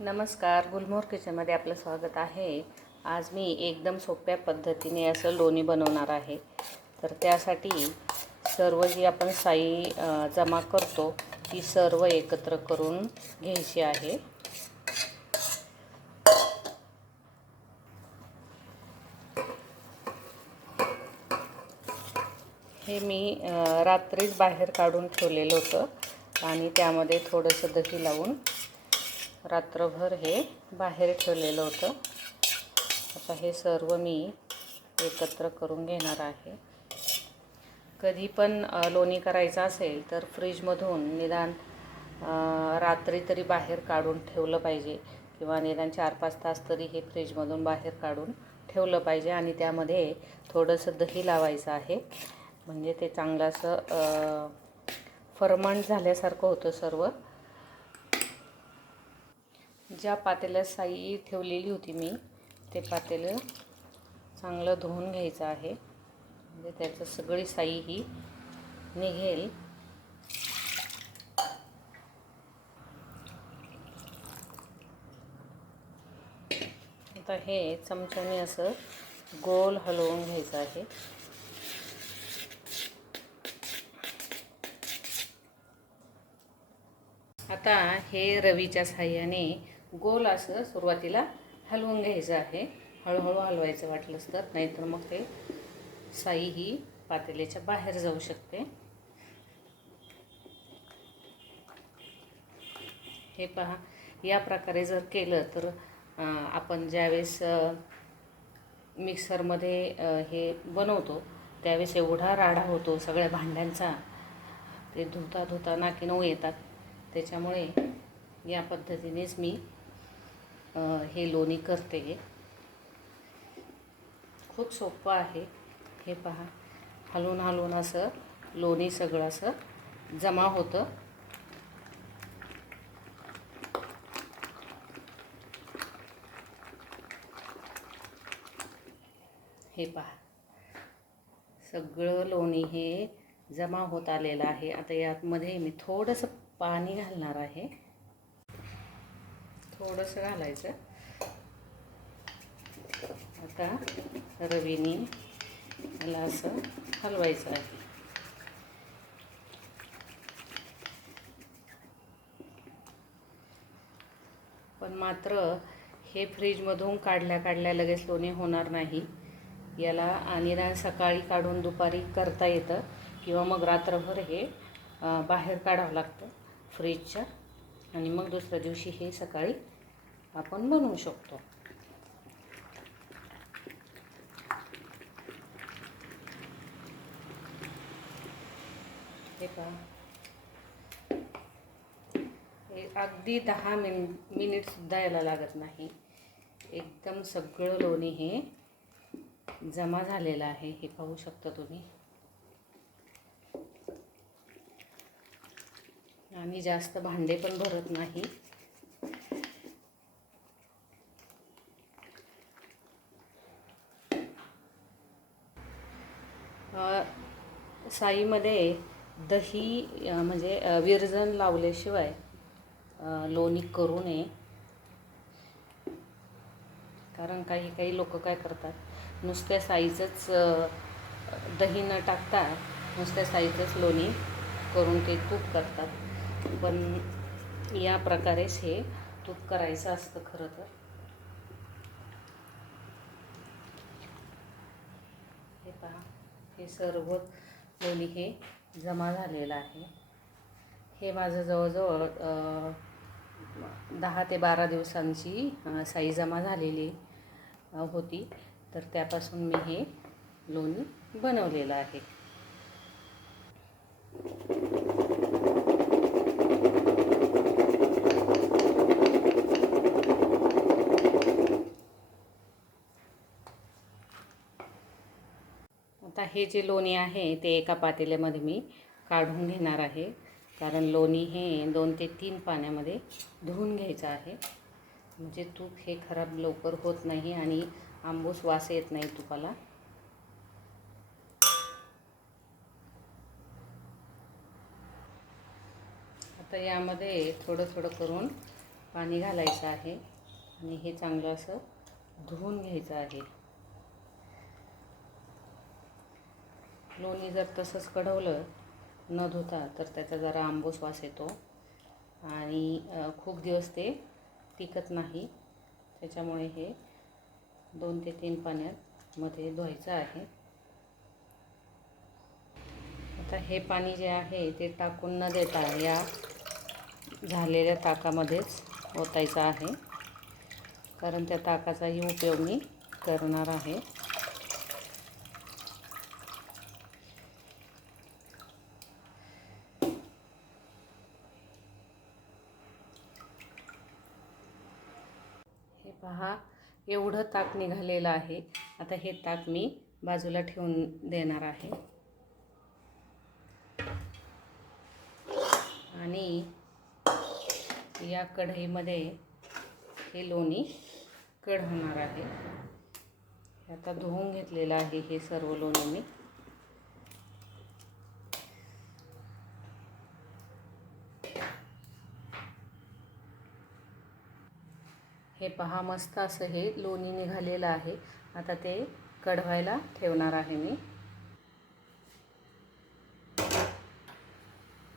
नमस्कार गुलमोहर किचनमध्ये आपलं स्वागत आहे. आज मी एकदम सोप्या पद्धतीने असं लोणी बनवणार आहे. तर त्यासाठी सर्व जी आपण साई जमा करतो ती सर्व एकत्र करून घ्यायची आहे. हे मी रात्रीच बाहेर काढून ठेवलेलं होतं आणि त्यामध्ये थोडंसं दही लावून रात्रभर हे बाहेर ठेवलेलं होतं. आता हे सर्व मी एकत्र करून घेणार आहे. कधी पण लोणी करायचं असेल तर फ्रीजमधून निदान रात्री तरी बाहेर काढून ठेवलं पाहिजे किंवा निदान चार पाच तास तरी हे फ्रीजमधून बाहेर काढून ठेवलं पाहिजे आणि त्यामध्ये थोडंसं दही लावायचं आहे. म्हणजे ते चांगलं असं फरमंट झाल्यासारखं होतं सर्व. ज्या पातेल्यात साई ठेवलेली होती मी ते पातेलं चांगलं धुवून घ्यायचं आहे. म्हणजे त्याचं सगळी साई ही निघेल. आता हे चमच्याने असं गोल हलवून घ्यायचं आहे. आता हे रवीच्या साह्याने गोल असं सुरुवातीला हलवून घ्यायचं आहे. हळूहळू हलवायचं वाटलंच तर नाहीतर मग ते साई ही पातेल्याच्या बाहेर जाऊ शकते. हे पहा या प्रकारे जर केलं तर आपण ज्यावेळेस मिक्सरमध्ये हे बनवतो त्यावेळेस एवढा राडा होतो सगळ्या भांड्यांचा. ते धुता धुता नाकी नऊ येतात. त्याच्यामुळे या पद्धतीनेच मी हे लोणी करते. खूप सोपं आहे. हे पहा. हलवून हलवून असं लोणी सगळं असं जमा होतं. हे पहा. सगळं लोणी हे जमा होत आलेलं आहे. आता यातमध्ये मी थोडंसं पाणी घालणार आहे. थोडंसं घालायचं. आता रवीने याला असं हलवायचं आहे. पण मात्र हे फ्रीजमधून काढल्या काढल्या लगेच लोणी होणार नाही. याला निदान सकाळी काढून दुपारी करता येतं किंवा मग रात्रभर हे बाहेर काढावं लागतं फ्रीजच्या. आणि मग दुसऱ्या दिवशी हे सकाळी आपण बनवू शकतो. हे पहा. हे अगदी दहा मिन मिनिटसुद्धा याला लागत नाही. एकदम सगळं लोणी हे जमा झालेलं आहे. हे पाहू शकता तुम्ही. आणि जास्त भांडे पण भरत नाही. साईमध्ये दही म्हणजे विरजन लावल्याशिवाय लोणी करू नये. कारण काही काही लोक काय करतात नुसत्या साईचंच दही न टाकता नुसत्या साईचंच लोणी करून ते तूप करतात. पण या प्रकारेच हे तूप करायचं असतं खरं तर. हे पहा हे सर्व असलेली हे जमा झालेलं आहे. हे माझं जवळजवळ दहा ते बारा दिवसांची साई जमा झालेली होती. तर त्यापासून मी हे लोणी बनवलेलं आहे. आता हे जे लोणी आहे ते एका पातेल्यामध्ये मी काढून घेणार आहे. कारण लोणी हे दोन ते तीन पाण्यामध्ये धुवून घ्यायचं आहे. म्हणजे तूप हे खराब लवकर होत नाही आणि आंबूस वास येत नाही तुपाला. आता यामध्ये थोडं थोडं करून पाणी घालायचं आहे. आणि हे चांगलं असं धुवून घ्यायचं आहे. लोणी जर तसंच कढवलं न धुता तर त्याचा जरा आंबूस वास येतो. आणि खूप दिवस ते टिकत नाही. त्याच्यामुळे हे दोन ते तीन पाण्यात मध्ये धुवायचं आहे. आता हे पाणी जे आहे ते टाकून न देता या झालेल्या ताकामध्येच ओतायचं आहे. कारण त्या ताकाचाही उपयोग मी करणार आहे हे पहा एवढं ताक निघालेलं आहे. आता हे ताक मी बाजूला ठेवून देणार आहे. आणि या कढईमध्ये हे लोणी कढवणार आहे. आता धुवून घेतलेलं आहे हे सर्व लोणी मी. हे पहा मस्त असं हे लोणी निघालेलं आहे. आता ते कढवायला ठेवणार आहे मी.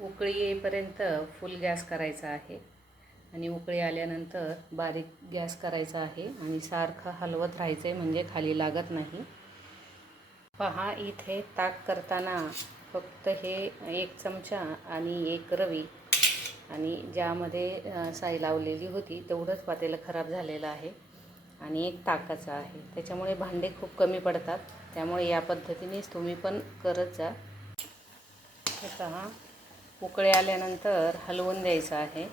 उकळी येईपर्यंत फुल गॅस करायचा आहे. आणि उकळी आल्यानंतर बारीक गॅस करायचा आहे आणि सारखं हलवत राहायचं आहे म्हणजे खाली लागत नाही. पहा इथे ताक करताना फक्त हे एक चमचा आणि एक रवी आणि ज्यामध्ये साई लावलेली होती तेवढंच पातेलं खराब झालेलं आहे आणि एक ताकाचं आहे. त्याच्यामुळे भांडे खूप कमी पडतात. त्यामुळे या पद्धतीनेच तुम्ही पण करत जा. हे उकळे आल्यानंतर हलवून द्यायचं आहे.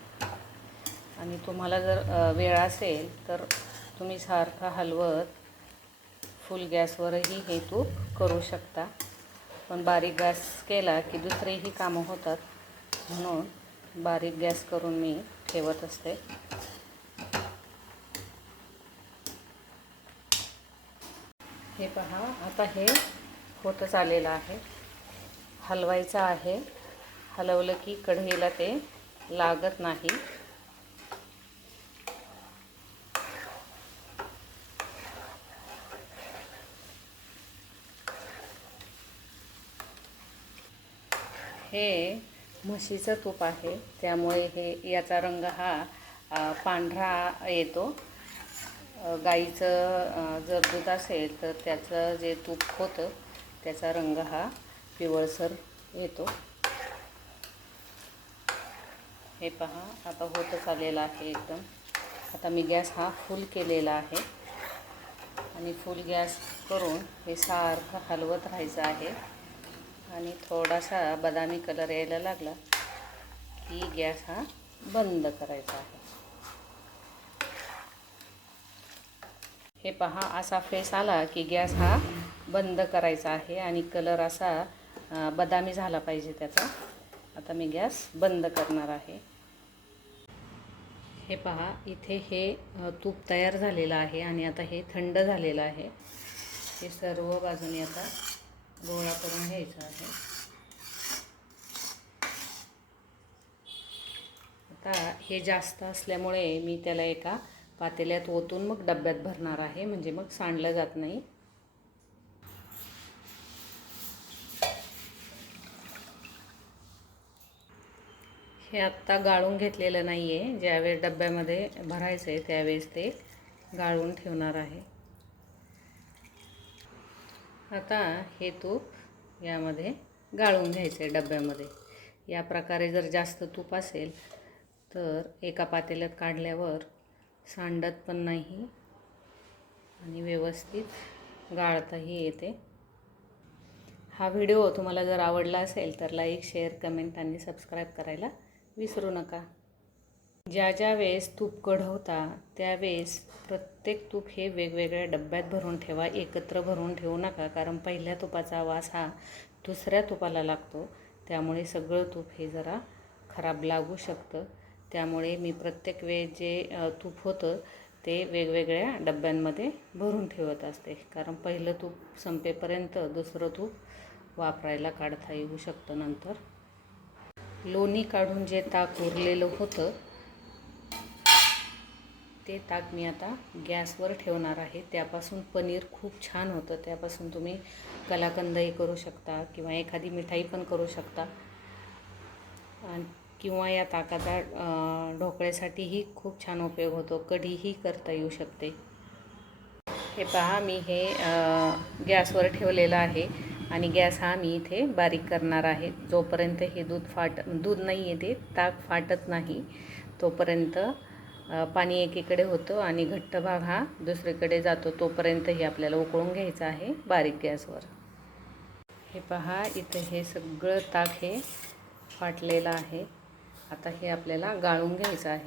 आणि तुम्हाला जर वेळ असेल तर तुम्ही सारखा हलवत फुल गॅसवरही हे तूप करू शकता. पण बारीक गॅस केला की दुसरेही कामं होतात. म्हणून बारीक गॅस करून मी ठेवत असते. हे पहा आता हे होतच आलेलं आहे. हलवायचं आहे. हलवलं की कढईला ते लागत नाही. हे म्हशीचं तूप आहे. त्यामुळे हे याचा रंग हा पांढरा येतो. गाईचं जर दूध असेल तर त्याचं जे तूप होतं त्याचा रंग हा पिवळसर येतो. हे पहा आता होतच आलेलं आहे एकदम. आता मी गॅस हा फुल केलेला आहे. आणि फुल गॅस करून हे सारखं हलवत राहायचं आहे. आणि थोडासा बदामी कलर यायला लागला की गॅस हा बंद करायचा आहे. हे पहा असा फेस आला की गॅस हा बंद करायचा आहे आणि कलर असा बदामी झाला पाहिजे त्याचा. आता मी गॅस बंद करणार आहे. हे पहा इथे हे तूप तयार झालेलं आहे आणि आता हे थंड झालेलं आहे. हे सर्व बाजूने आता गोळा करून घ्यायचा आहे. आता हे जास्त असल्यामुळे मी त्याला एका पातेल्यात ओतून मग डब्यात भरणार आहे म्हणजे मग सांडलं जात नाही. हे आत्ता गाळून घेतलेलं नाही आहे ज्यावेळेस डब्यामध्ये भरायचं आहे त्यावेळेस ते गाळून ठेवणार आहे. आता हे तूप यामध्ये गाळून घ्यायचं आहे डब्यामध्ये. या प्रकारे जर जास्त तूप असेल तर एका पातेल्यात काढल्यावर सांडत पण नाही आणि व्यवस्थित गाळताही येते. हा व्हिडिओ तुम्हाला जर आवडला असेल तर लाईक शेअर कमेंट आणि सबस्क्राईब करायला विसरू नका. ज्या ज्या वेळेस तूप कढवता त्यावेळेस प्रत्येक तूप हे वेगवेगळ्या डब्यात भरून ठेवा एकत्र भरून ठेवू नका कारण पहिल्या तुपाचा वास हा दुसऱ्या तुपाला लागतो. त्यामुळे सगळं तूप हे जरा खराब लागू शकतं. त्यामुळे मी प्रत्येक वेळेस जे तूप होतं ते वेगवेगळ्या डब्यांमध्ये भरून ठेवत असते. कारण पहिलं तूप संपेपर्यंत दुसरं तूप वापरायला काढता येऊ शकतं नंतर. लोणी काढून जे ताक उरलेलं होतं ते ताक मी आता गॅसवर ठेवणार आहे. त्यापासून पनीर खूप छान होतं. त्यापासून तुम्ही कलाकंदही करू शकता किंवा एखादी मिठाई पण करू शकता. आणि किंवा या ताकाचा ढोकळ्यासाठीही खूप छान उपयोग होतो. कढीही करता येऊ शकते. हे पहा मी हे गॅसवर ठेवलेलं आहे आणि गॅस हा मी इथे बारीक करणार आहे. जोपर्यंत हे दूध फाट दूध नाही येते ताक फाटत नाही तोपर्यंत पाणी एकीकडे होतं आणि घट्ट भाग हा दुसरीकडे जातो तोपर्यंतही आपल्याला उकळून घ्यायचं आहे बारीक गॅसवर. हे पहा इथं हे सगळं ताक हे फाटलेलं आहे. आता हे आपल्याला गाळून घ्यायचं आहे.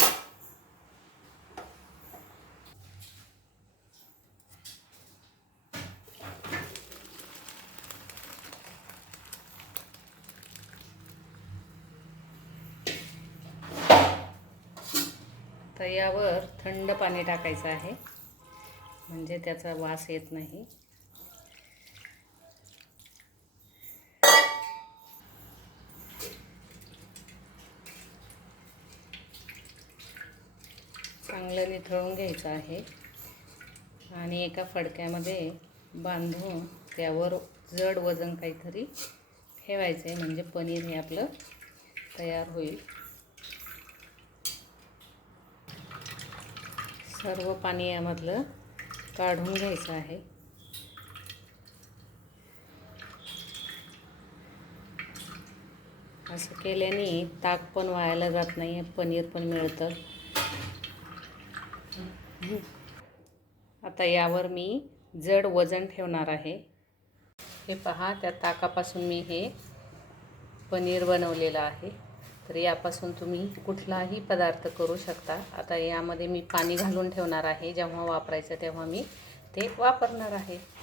तर यावर थंड पाणी टाकायचं आहे. म्हणजे त्याचा वास येत नाही. चांगलं निथळून घ्यायचं आहे. आणि एका फडक्यामध्ये बांधून त्यावर जड वजन काहीतरी ठेवायचं आहे म्हणजे पनीर हे आपलं तयार होईल. सर्व पाणी यामधलं काढून घ्यायचं आहे. असं केल्याने ताक पण वायाला जात नाही पनीर पण मिळतं. आता यावर मी जड वजन ठेवणार आहे. हे पहा त्या ताकापासून मी हे पनीर बनवलेलं आहे. तर यापासून तुम्ही कुठलाही पदार्थ करू शकता. आता यामध्ये मी पाणी घालून ठेवणार आहे. जेव्हा वापरायचं तेव्हा मी ते वापरणार आहे.